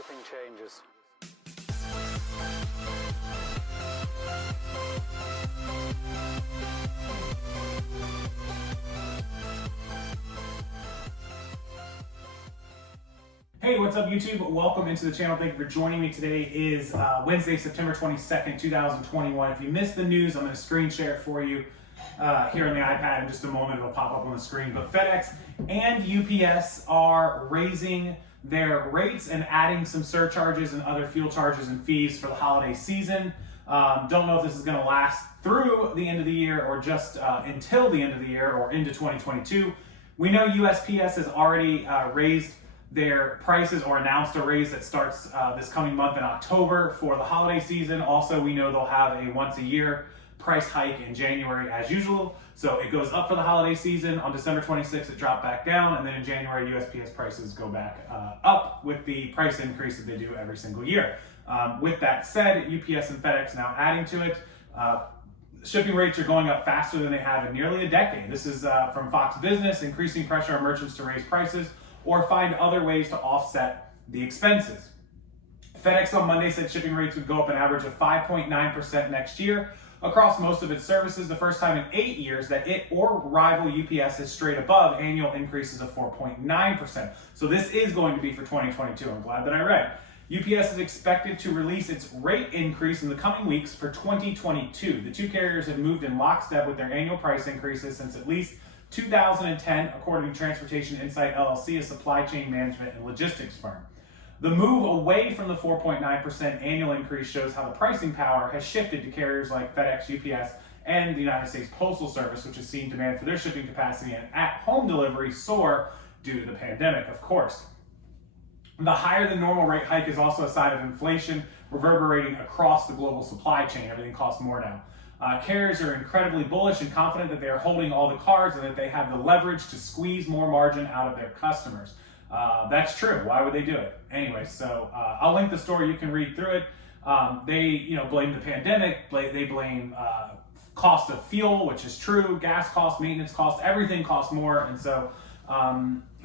everything changes. Hey, what's up YouTube? Welcome into the channel. Thank you for joining me. Today is Wednesday, September 22nd, 2021. If you missed the news, I'm going to screen share it for you here on the iPad in just a moment. It'll pop up on the screen. But FedEx and UPS are raising their rates and adding some surcharges and other fuel charges and fees for the holiday season. Don't know if this is going to last through the end of the year or just until the end of the year or into 2022. We know USPS has already raised their prices or announced a raise that starts this coming month in October for the holiday season. Also, we know they'll have a once a year price hike in January as usual. So it goes up for the holiday season. On December 26th, it dropped back down. And then in January, USPS prices go back up with the price increase that they do every single year. With that said, UPS and FedEx now adding to it. Shipping rates are going up faster than they have in nearly a decade. This is from Fox Business, increasing pressure on merchants to raise prices or find other ways to offset the expenses. FedEx on Monday said shipping rates would go up an average of 5.9% next year across most of its services, the first time in 8 years that it or rival UPS has strayed above annual increases of 4.9%. So this is going to be for 2022. I'm glad that I read. UPS is expected to release its rate increase in the coming weeks for 2022. The two carriers have moved in lockstep with their annual price increases since at least 2010, according to Transportation Insight LLC, a supply chain management and logistics firm. The move away from the 4.9% annual increase shows how the pricing power has shifted to carriers like FedEx, UPS, and the United States Postal Service, which has seen demand for their shipping capacity and at-home delivery soar due to the pandemic, of course. The higher than normal rate hike is also a sign of inflation reverberating across the global supply chain. Everything costs more now. Carriers are incredibly bullish and confident that they are holding all the cards and that they have the leverage to squeeze more margin out of their customers. That's true. Why would they do it? Anyway, so I'll link the story. You can read through it. They blame the pandemic. They blame cost of fuel, which is true. Gas costs, maintenance costs, everything costs more, and so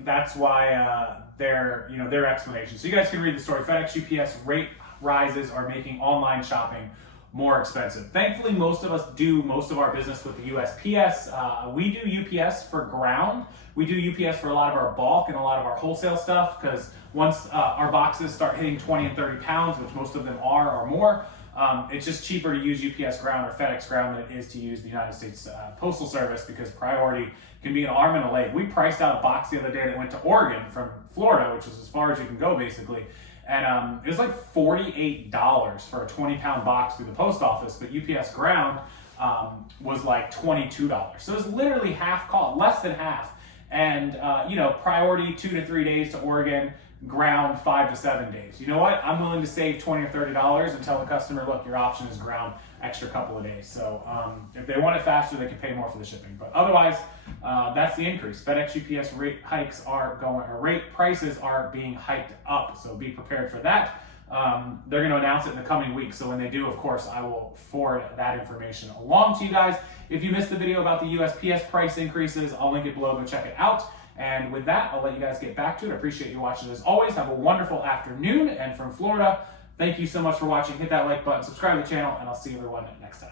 that's why their explanation. So you guys can read the story. FedEx, UPS rate rises are making online shopping more expensive. Thankfully, most of us do most of our business with the USPS. We do UPS for ground. We do UPS for a lot of our bulk and a lot of our wholesale stuff, because once our boxes start hitting 20 and 30 pounds, which most of them are or more, it's just cheaper to use UPS ground or FedEx ground than it is to use the United States Postal Service, because priority can be an arm and a leg. We priced out a box the other day that went to Oregon from Florida, which is as far as you can go basically. And it was like $48 for a 20-pound box through the post office, but UPS ground was like $22. So it was literally half cost, less than half. And priority 2 to 3 days to Oregon, ground 5 to 7 days. You know what? I'm willing to save $20 or $30 and tell the customer, look, your option is ground, extra couple of days. So if they want it faster, they can pay more for the shipping. But otherwise, that's the increase. FedEx, UPS rate hikes are going, or rate prices are being hiked up. So be prepared for that. They're going to announce it in the coming weeks. So when they do, of course, I will forward that information along to you guys. If you missed the video about the USPS price increases, I'll link it below. Go check it out. And with that, I'll let you guys get back to it. I appreciate you watching as always. Have a wonderful afternoon. And from Florida, thank you so much for watching. Hit that like button, subscribe to the channel, and I'll see everyone next time.